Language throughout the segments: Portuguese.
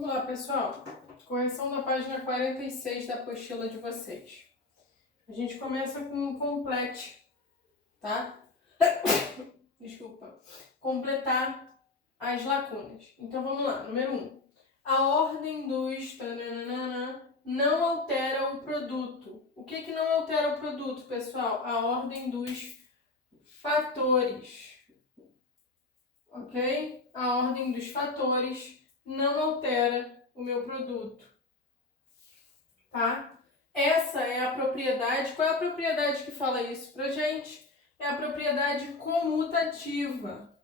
Vamos lá, pessoal. Correção da página 46 da apostila de vocês. A gente começa com um complete, tá? Desculpa. Completar as lacunas. Então, vamos lá. Número 1. A ordem dos não altera o produto. O que não altera o produto, pessoal? A ordem dos fatores. Ok? A ordem dos fatores não altera o meu produto. Tá? Essa é a propriedade. Qual é a propriedade que fala isso pra gente? É a propriedade comutativa.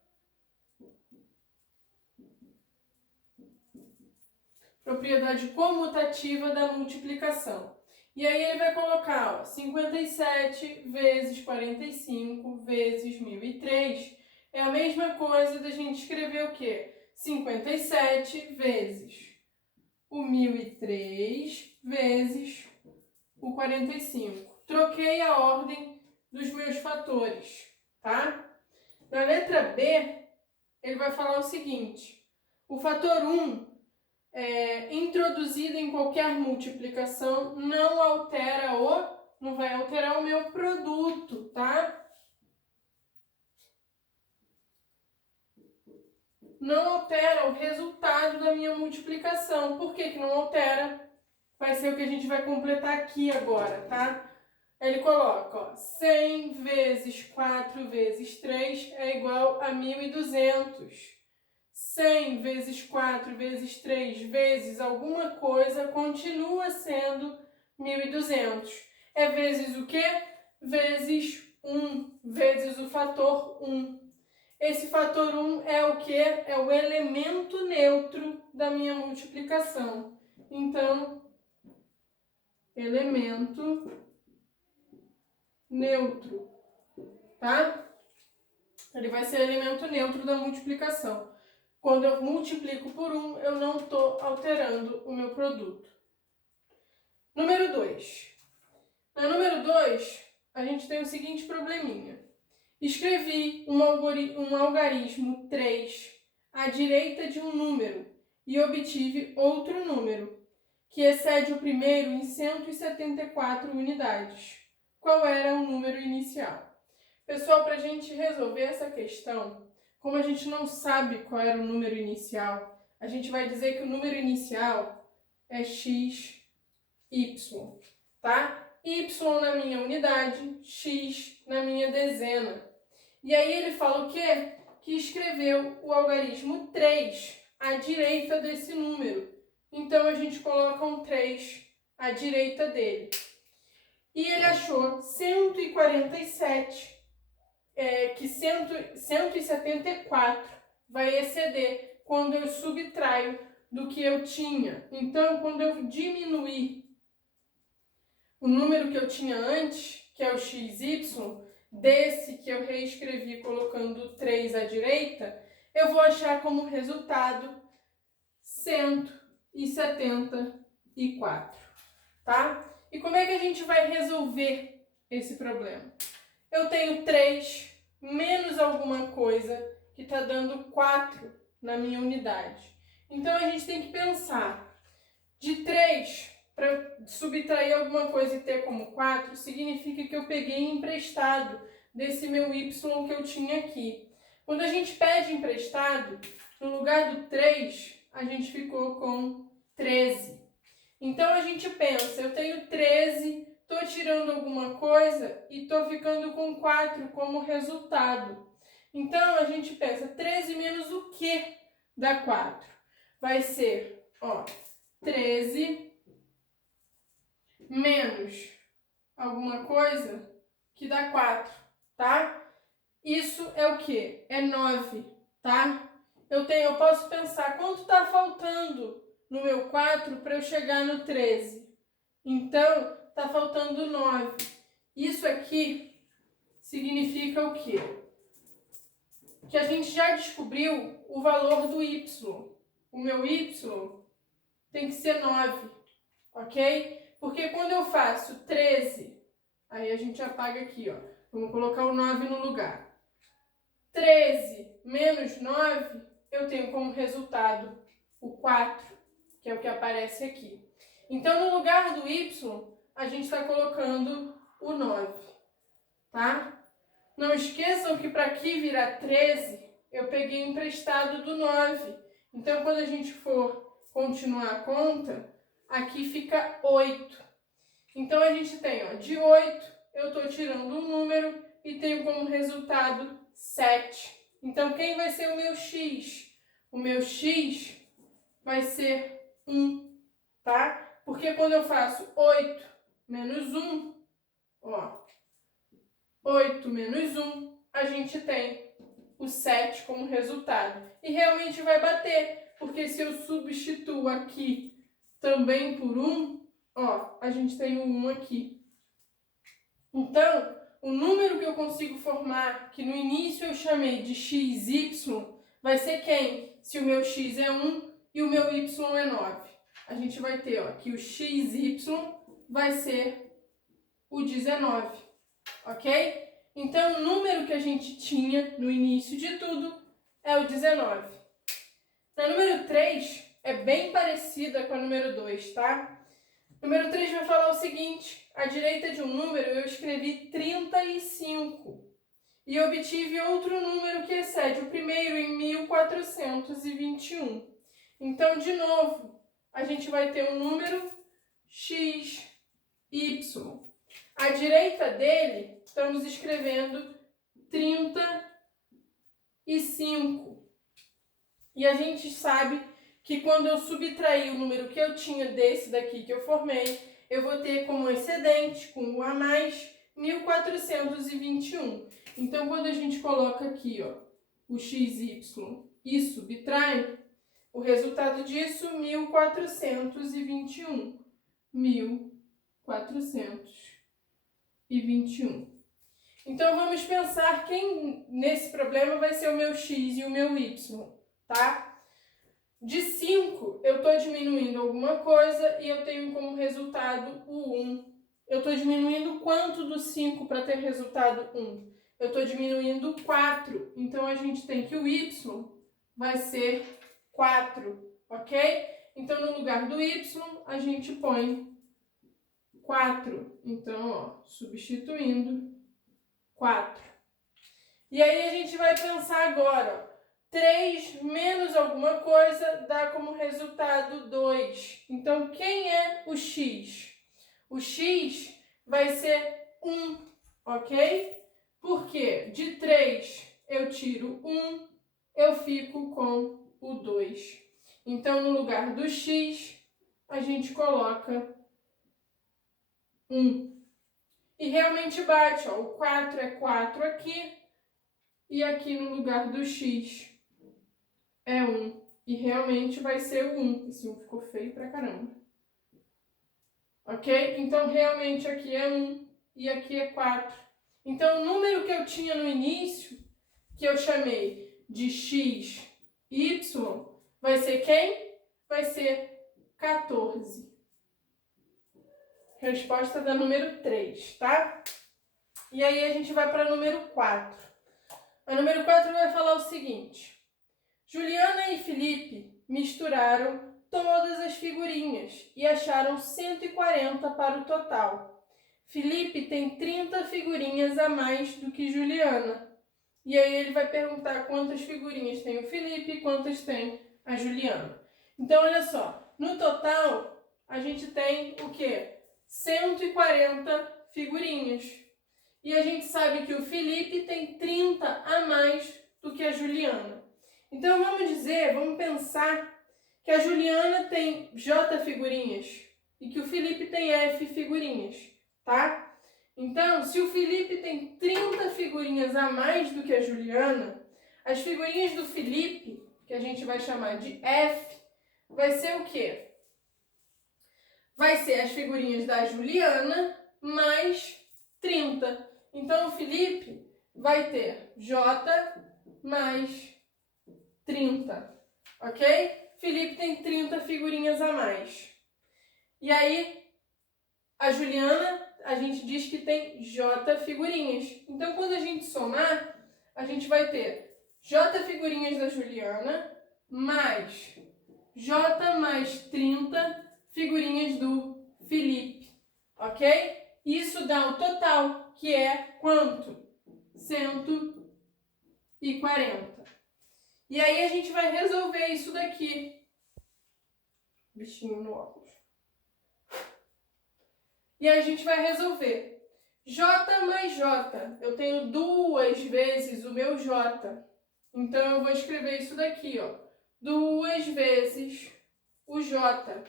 Propriedade comutativa da multiplicação. E aí ele vai colocar, ó, 57 vezes 45 vezes 1003. É a mesma coisa da gente escrever o quê? 57 vezes o 1003 vezes o 45. Troquei a ordem dos meus fatores, tá? Na letra B, ele vai falar o seguinte: o fator 1, introduzido em qualquer multiplicação, não vai alterar o meu produto, tá? Não altera o resultado da minha multiplicação. Por que não altera? Vai ser o que a gente vai completar aqui agora, tá? Ele coloca, ó, 100 vezes 4 vezes 3 é igual a 1.200. 100 vezes 4 vezes 3 vezes alguma coisa continua sendo 1.200. É vezes o quê? Vezes 1, vezes o fator 1. Esse fator 1 é o quê? É o elemento neutro da minha multiplicação. Então, elemento neutro, tá? Ele vai ser elemento neutro da multiplicação. Quando eu multiplico por 1, eu não estou alterando o meu produto. Número 2. Na número 2, a gente tem o seguinte probleminha. Escrevi um algarismo 3 à direita de um número e obtive outro número, que excede o primeiro em 174 unidades. Qual era o número inicial? Pessoal, para a gente resolver essa questão, como a gente não sabe qual era o número inicial, a gente vai dizer que o número inicial é x, y, tá? Y na minha unidade, x na minha dezena. E aí ele fala o quê? Que escreveu o algarismo 3 à direita desse número. Então, a gente coloca um 3 à direita dele. E ele achou 147, que 174 vai exceder quando eu subtraio do que eu tinha. Então, quando eu diminuir o número que eu tinha antes, que é o xy, desse que eu reescrevi colocando 3 à direita, eu vou achar como resultado 174, tá? E como é que a gente vai resolver esse problema? Eu tenho 3 menos alguma coisa que está dando 4 na minha unidade. Então, a gente tem que pensar, de 3 para subtrair alguma coisa e ter como 4, significa que eu peguei emprestado desse meu y que eu tinha aqui. Quando a gente pede emprestado, no lugar do 3, a gente ficou com 13. Então, a gente pensa, eu tenho 13, estou tirando alguma coisa e estou ficando com 4 como resultado. Então, a gente pensa, 13 menos o que dá 4? Vai ser, ó, 13 menos alguma coisa que dá 4, tá? Isso é o quê? É 9, tá? Eu posso pensar quanto está faltando no meu 4 para eu chegar no 13. Então, está faltando 9. Isso aqui significa o quê? Que a gente já descobriu o valor do y. O meu y tem que ser 9, ok? Porque quando eu faço 13, aí a gente apaga aqui, ó. Vamos colocar o 9 no lugar. 13 menos 9, eu tenho como resultado o 4. que é o que aparece aqui. Então, no lugar do y, a gente está colocando o 9, tá? Não esqueçam que para aqui virar 13, eu peguei emprestado do 9. Então, quando a gente for continuar a conta, aqui fica 8. Então, a gente tem, ó, de 8, eu estou tirando um número e tenho como resultado 7. Então, quem vai ser o meu x? O meu x vai ser 1, tá? Porque quando eu faço 8 menos 1, ó, 8 menos 1, a gente tem o 7 como resultado. E realmente vai bater, porque se eu substituo aqui também por 1, ó, a gente tem o 1 aqui. Então, o número que eu consigo formar, que no início eu chamei de xy, vai ser quem? Se o meu x é 1 e o meu y é 9. A gente vai ter, ó, que o xy vai ser o 19, ok? Então, o número que a gente tinha no início de tudo é o 19. Na número 3, é bem parecida com a número 2, tá? Número 3 vai falar o seguinte: à direita de um número eu escrevi 35 e obtive outro número que excede o primeiro em 1421. Então, de novo, a gente vai ter o número x, y. À direita dele, estamos escrevendo 35. E a gente sabe que quando eu subtrair o número que eu tinha desse daqui que eu formei, eu vou ter como excedente, com o a mais, 1421. Então, quando a gente coloca aqui, ó, o xy e subtrai, o resultado disso, 1421. 1421. Então, vamos pensar quem nesse problema vai ser o meu x e o meu y, tá? De 5, eu estou diminuindo alguma coisa e eu tenho como resultado o 1. Eu estou diminuindo quanto do 5 para ter resultado 1? Eu estou diminuindo 4. Então, a gente tem que o y vai ser 4, ok? Então, no lugar do y, a gente põe 4. Então, ó, substituindo 4. E aí, a gente vai pensar agora, ó. 3 menos alguma coisa dá como resultado 2. Então, quem é o x? O x vai ser 1, ok? Porque de 3 eu tiro 1, eu fico com o 2. Então, no lugar do x, a gente coloca 1. E realmente bate, ó, o 4 é 4 aqui, e aqui no lugar do x é 1. E realmente vai ser o 1. Esse 1 ficou feio pra caramba. Ok? Então, realmente aqui é 1 e aqui é 4. Então, o número que eu tinha no início, que eu chamei de x, y, vai ser quem? Vai ser 14. Resposta da número 3, tá? E aí, a gente vai para a número 4. A número 4 vai falar o seguinte: Juliana e Felipe misturaram todas as figurinhas e acharam 140 para o total. Felipe tem 30 figurinhas a mais do que Juliana. E aí ele vai perguntar quantas figurinhas tem o Felipe e quantas tem a Juliana. Então, olha só, no total a gente tem o quê? 140 figurinhas. E a gente sabe que o Felipe tem 30 a mais do que a Juliana. Então, vamos pensar que a Juliana tem J figurinhas e que o Felipe tem F figurinhas, tá? Então, se o Felipe tem 30 figurinhas a mais do que a Juliana, as figurinhas do Felipe, que a gente vai chamar de F, vai ser o quê? Vai ser as figurinhas da Juliana mais 30. Então, o Felipe vai ter J mais 30, ok? Felipe tem 30 figurinhas a mais. E aí, a Juliana, a gente diz que tem J figurinhas. Então, quando a gente somar, a gente vai ter J figurinhas da Juliana mais J mais 30 figurinhas do Felipe, ok? Isso dá o total, que é quanto? 140. E aí a gente vai resolver isso daqui. Bichinho no óculos. E a gente vai resolver. J mais J. Eu tenho 2 vezes o meu J. Então eu vou escrever isso daqui, ó. 2 vezes o J,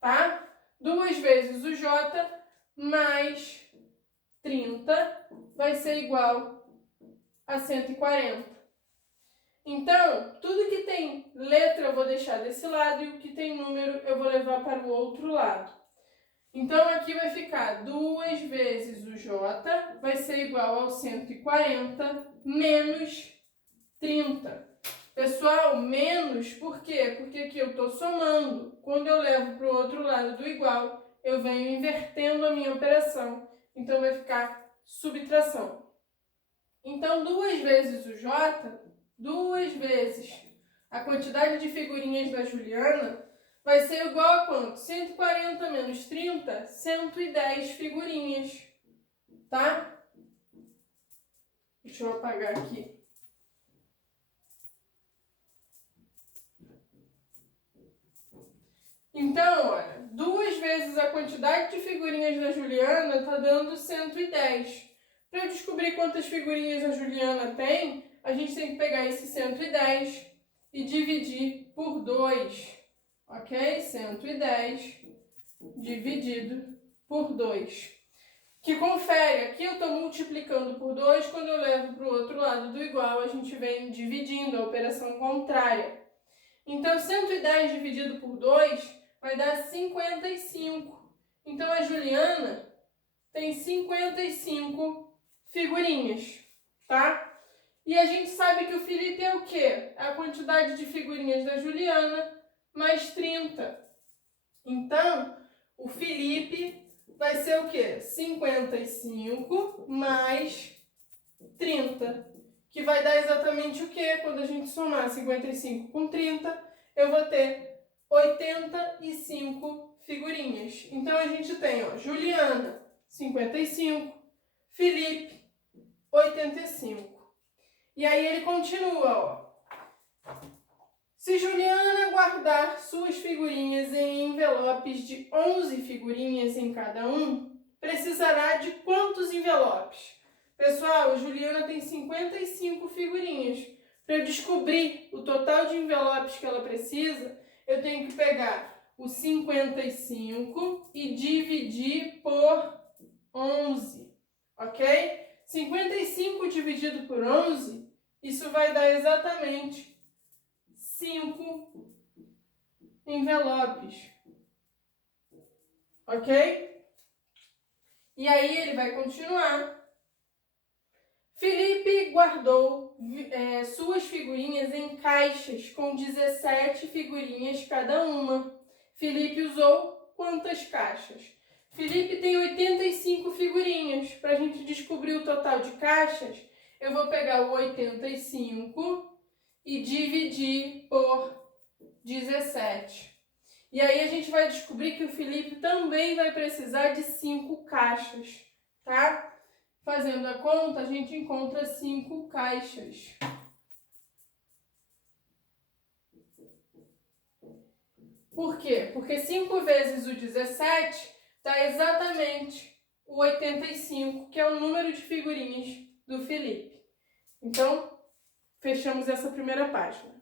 tá? 2 vezes o J mais 30 vai ser igual a 140. Então, tudo que tem letra eu vou deixar desse lado e o que tem número eu vou levar para o outro lado. Então, aqui vai ficar 2 vezes o J vai ser igual ao 140 menos 30. Pessoal, menos por quê? Porque aqui eu estou somando. Quando eu levo para o outro lado do igual, eu venho invertendo a minha operação. Então, vai ficar subtração. Então, 2 vezes o J, 2 vezes a quantidade de figurinhas da Juliana, vai ser igual a quanto? 140 menos 30, 110 figurinhas, tá? Deixa eu apagar aqui. Então, olha, 2 vezes a quantidade de figurinhas da Juliana está dando 110. Para eu descobrir quantas figurinhas a Juliana tem, a gente tem que pegar esse 110 e dividir por 2, ok? 110 dividido por 2. Que confere, aqui eu estou multiplicando por 2, quando eu levo para o outro lado do igual, a gente vem dividindo a operação contrária. Então, 110 dividido por 2 vai dar 55. Então, a Juliana tem 55 figurinhas, tá? E a gente sabe que o Felipe é o quê? É a quantidade de figurinhas da Juliana mais 30. Então, o Felipe vai ser o quê? 55 mais 30. Que vai dar exatamente o quê? Quando a gente somar 55 com 30, eu vou ter 85 figurinhas. Então, a gente tem, ó, Juliana, 55, Felipe, 85. E aí ele continua, ó. Se Juliana guardar suas figurinhas em envelopes de 11 figurinhas em cada um, precisará de quantos envelopes? Pessoal, a Juliana tem 55 figurinhas. Para eu descobrir o total de envelopes que ela precisa, eu tenho que pegar o 55 e dividir por 11, ok? 55 dividido por 11, isso vai dar exatamente 5 envelopes, ok? E aí ele vai continuar. Felipe guardou suas figurinhas em caixas com 17 figurinhas cada uma. Felipe usou quantas caixas? Felipe tem 85 figurinhas. Para a gente descobrir o total de caixas, eu vou pegar o 85 e dividir por 17. E aí a gente vai descobrir que o Felipe também vai precisar de 5 caixas, tá? Fazendo a conta, a gente encontra 5 caixas. Por quê? Porque 5 vezes o 17 dá exatamente o 85, que é o número de figurinhas do Felipe. Então, fechamos essa primeira página.